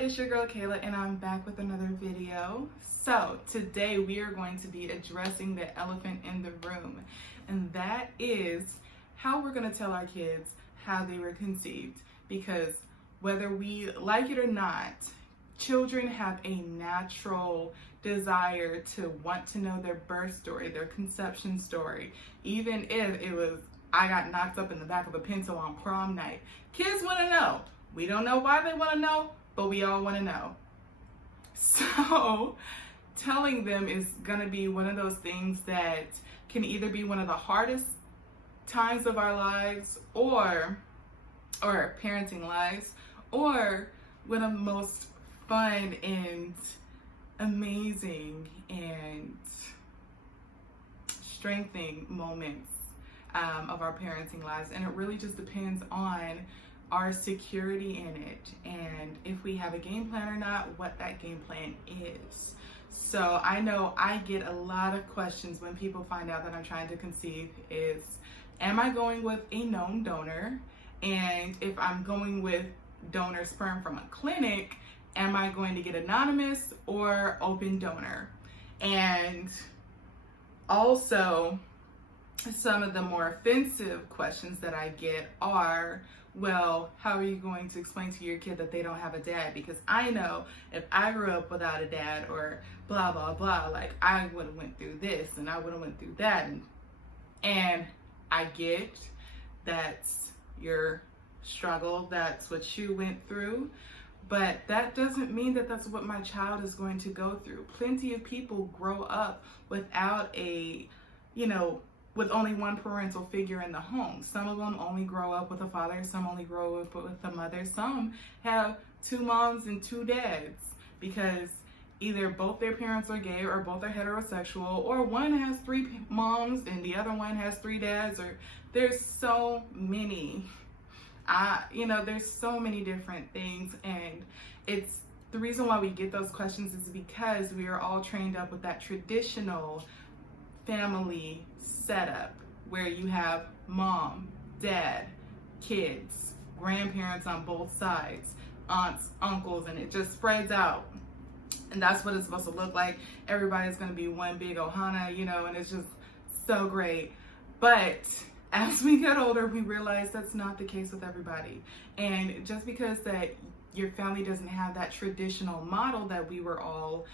it's your girl Kayla and I'm back with another video. So today we are going to be addressing the elephant in the room, and that is how we're going to tell our kids how they were conceived, because whether we like it or not, children have a natural desire to want to know their birth story, their conception story, even if it was I got knocked up in the back of a Pinto on prom night. Kids want to know. We don't know why they want to know, but we all want to know. So telling them is going to be one of those things that can either be one of the hardest times of our lives or parenting lives, or one of the most fun and amazing and strengthening moments of our parenting lives. And it really just depends on our security in it, and if we have a game plan or not, what that game plan is. So I know I get a lot of questions when people find out that I'm trying to conceive is, am I going with a known donor? And if I'm going with donor sperm from a clinic, am I going to get anonymous or open donor? And also, some of the more offensive questions that I get are, well, how are you going to explain to your kid that they don't have a dad? Because I know if I grew up without a dad or blah, blah, blah, like I would have went through this and I would have went through that. And I get that's your struggle, that's what you went through, but that doesn't mean that that's what my child is going to go through. Plenty of people grow up without with only one parental figure in the home. Some of them only grow up with a father, some only grow up with a mother, some have two moms and two dads because either both their parents are gay or both are heterosexual, or one has three moms and the other one has three dads, or there's so many. There's so many different things, and it's the reason why we get those questions is because we are all trained up with that traditional family setup where you have mom, dad, kids, grandparents on both sides, aunts, uncles, and it just spreads out. And that's what it's supposed to look like. Everybody's going to be one big ohana, and it's just so great. But as we get older, we realize that's not the case with everybody. And just because that your family doesn't have that traditional model that we were all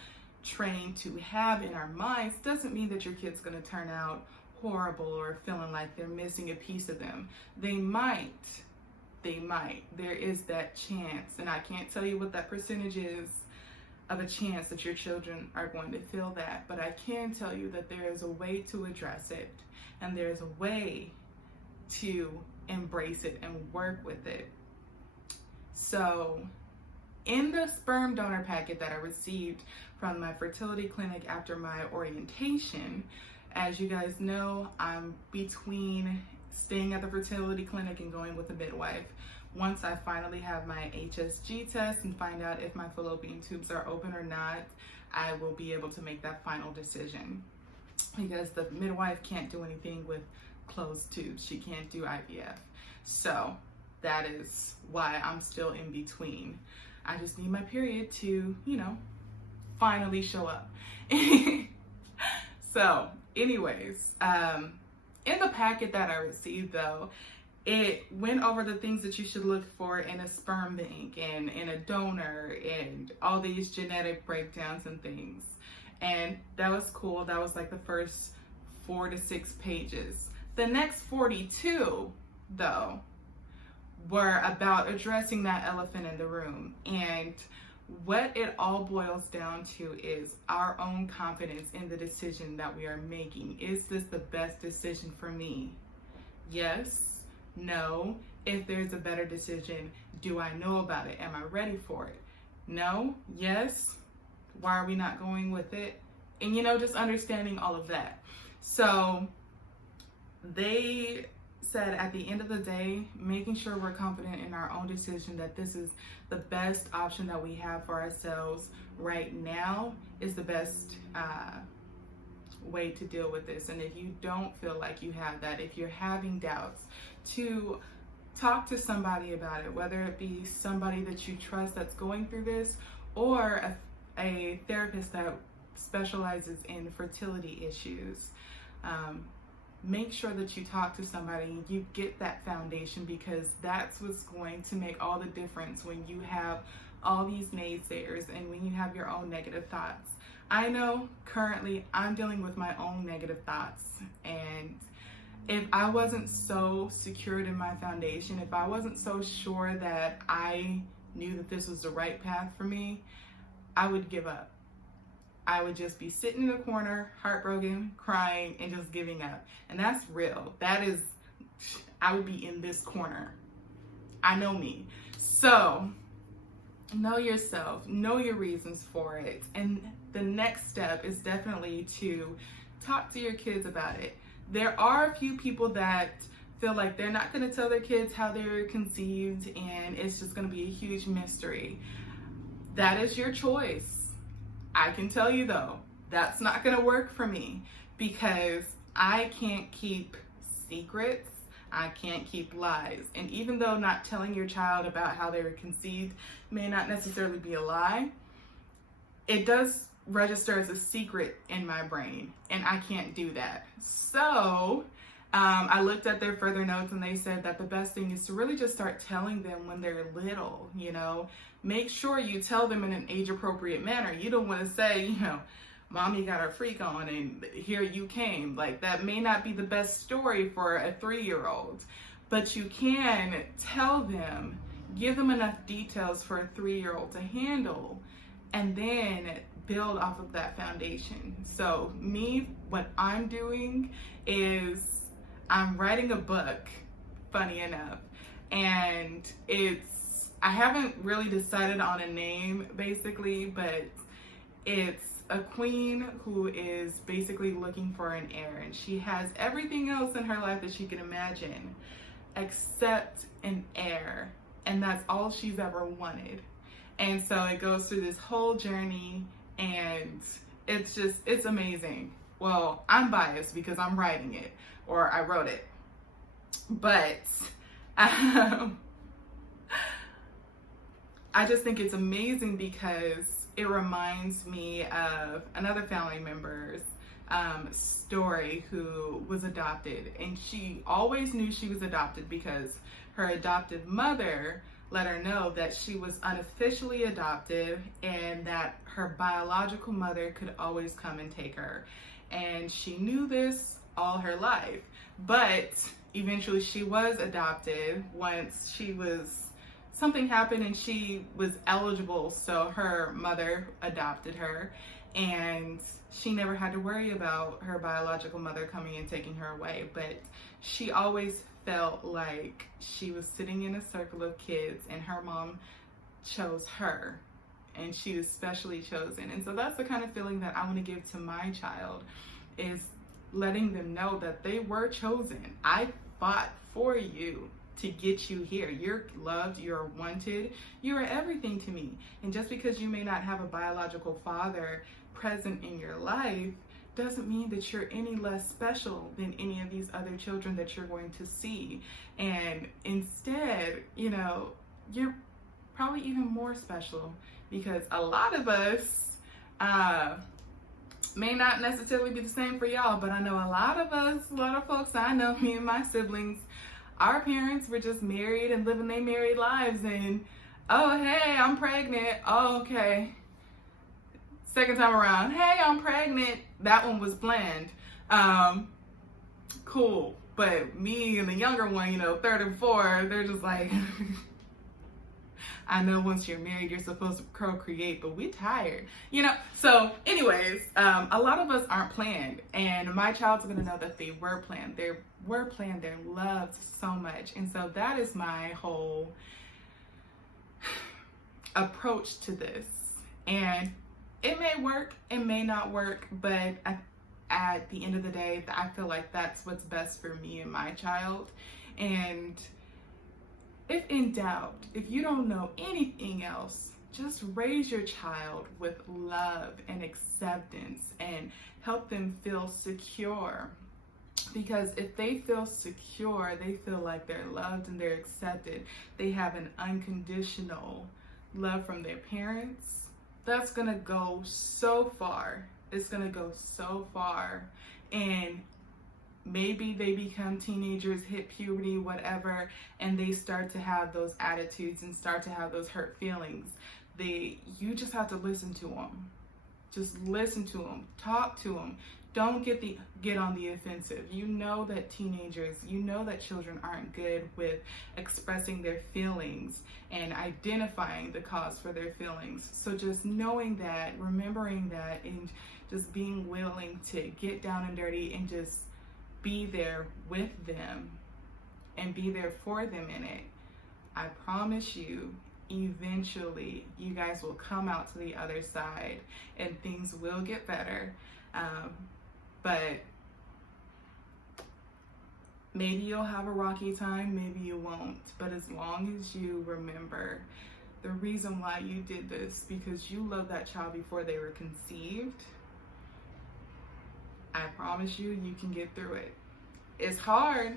trained to have in our minds doesn't mean that your kid's going to turn out horrible or feeling like they're missing a piece of them. They might. There is that chance, and I can't tell you what that percentage is of a chance that your children are going to feel that, but I can tell you that there is a way to address it, and there's a way to embrace it and work with it. So in the sperm donor packet that I received from my fertility clinic after my orientation, as you guys know, I'm between staying at the fertility clinic and going with a midwife. Once I finally have my HSG test and find out if my fallopian tubes are open or not, I will be able to make that final decision, because the midwife can't do anything with closed tubes. She can't do IVF. So that is why I'm still in between. I just need my period to, finally show up. So anyways, in the packet that I received though, it went over the things that you should look for in a sperm bank and in a donor and all these genetic breakdowns and things. And that was cool. That was like the first 4 to 6 pages. The next 42 though were about addressing that elephant in the room. And what it all boils down to is our own confidence in the decision that we are making. Is this the best decision for me? Yes, no. If there's a better decision, do I know about it? Am I ready for it? No, yes. Why are we not going with it? And just understanding all of that. So they said at the end of the day, making sure we're confident in our own decision that this is the best option that we have for ourselves right now is the best way to deal with this. And if you don't feel like you have that, if you're having doubts, to talk to somebody about it, whether it be somebody that you trust that's going through this, or a therapist that specializes in fertility issues. Make sure that you talk to somebody and you get that foundation, because that's what's going to make all the difference when you have all these naysayers and when you have your own negative thoughts. I know currently I'm dealing with my own negative thoughts, and if I wasn't so secured in my foundation, if I wasn't so sure that I knew that this was the right path for me, I would give up. I would just be sitting in a corner, heartbroken, crying, and just giving up. And that's real. That is, I would be in this corner. I know me. So, know yourself, know your reasons for it. And the next step is definitely to talk to your kids about it. There are a few people that feel like they're not going to tell their kids how they were conceived, and it's just going to be a huge mystery. That is your choice. I can tell you though, that's not going to work for me, because I can't keep secrets. I can't keep lies. And even though not telling your child about how they were conceived may not necessarily be a lie, it does register as a secret in my brain, and I can't do that. So I looked at their further notes, and they said that the best thing is to really just start telling them when they're little, Make sure you tell them in an age-appropriate manner. You don't want to say, Mommy got her freak on and here you came. Like, that may not be the best story for a 3-year-old, but you can tell them, give them enough details for a 3-year-old to handle, and then build off of that foundation. So what I'm doing is I'm writing a book, funny enough, and I haven't really decided on a name basically, but it's a queen who is basically looking for an heir, and she has everything else in her life that she can imagine except an heir, and that's all she's ever wanted. And so it goes through this whole journey, and it's amazing. Well, I'm biased because I'm writing it, or I wrote it, but I just think it's amazing because it reminds me of another family member's story who was adopted, and she always knew she was adopted because her adoptive mother let her know that she was unofficially adopted and that her biological mother could always come and take her. And she knew this all her life, but eventually she was adopted once something happened and she was eligible, so her mother adopted her, and she never had to worry about her biological mother coming and taking her away. But she always felt like she was sitting in a circle of kids and her mom chose her, and she was specially chosen. And so that's the kind of feeling that I want to give to my child, is letting them know that they were chosen. I fought for you to get you here. You're loved, you're wanted, you are everything to me. And just because you may not have a biological father present in your life doesn't mean that you're any less special than any of these other children that you're going to see. And instead, you're probably even more special, because a lot of us may not necessarily be the same for y'all, but I know a lot of folks I know, me and my siblings, our parents were just married and living their married lives, and oh, hey, I'm pregnant. Oh, okay. Second time around, hey, I'm pregnant. That one was planned. Cool. But me and the younger one, 3rd and 4th, they're just like, I know once you're married, you're supposed to procreate, but we're tired, So anyways, a lot of us aren't planned, and my child's going to know that they were planned. They were planned. They're loved so much. And so that is my whole approach to this. And it may work, it may not work, but at the end of the day, I feel like that's what's best for me and my child. And if in doubt, if you don't know anything else, just raise your child with love and acceptance and help them feel secure. Because if they feel secure, they feel like they're loved and they're accepted, they have an unconditional love from their parents, that's gonna go so far. It's gonna go so far. And maybe they become teenagers, hit puberty, whatever, and they start to have those attitudes and start to have those hurt feelings. You just have to listen to them. Just listen to them, talk to them. Don't get on the offensive. You know that teenagers, you know that children aren't good with expressing their feelings and identifying the cause for their feelings. So just knowing that, remembering that, and just being willing to get down and dirty and just be there with them and be there for them in it. I promise you, eventually you guys will come out to the other side and things will get better. But maybe you'll have a rocky time, maybe you won't. But as long as you remember the reason why you did this, because you loved that child before they were conceived, I promise you, you can get through it. It's hard.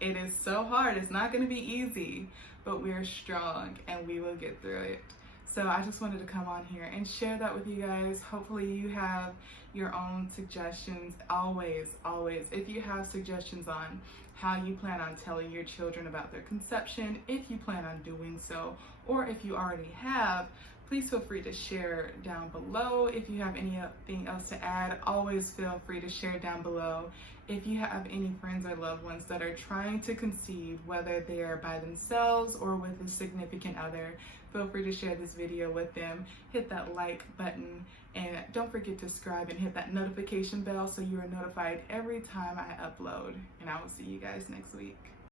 It is so hard. It's not going to be easy, but we are strong and we will get through it. So I just wanted to come on here and share that with you guys. Hopefully you have your own suggestions. Always, if you have suggestions on how you plan on telling your children about their conception, if you plan on doing so, or if you already have, please feel free to share down below. If you have anything else to add, always feel free to share down below. If you have any friends or loved ones that are trying to conceive, whether they are by themselves or with a significant other, feel free to share this video with them. Hit that like button and don't forget to subscribe and hit that notification bell so you are notified every time I upload. And I will see you guys next week.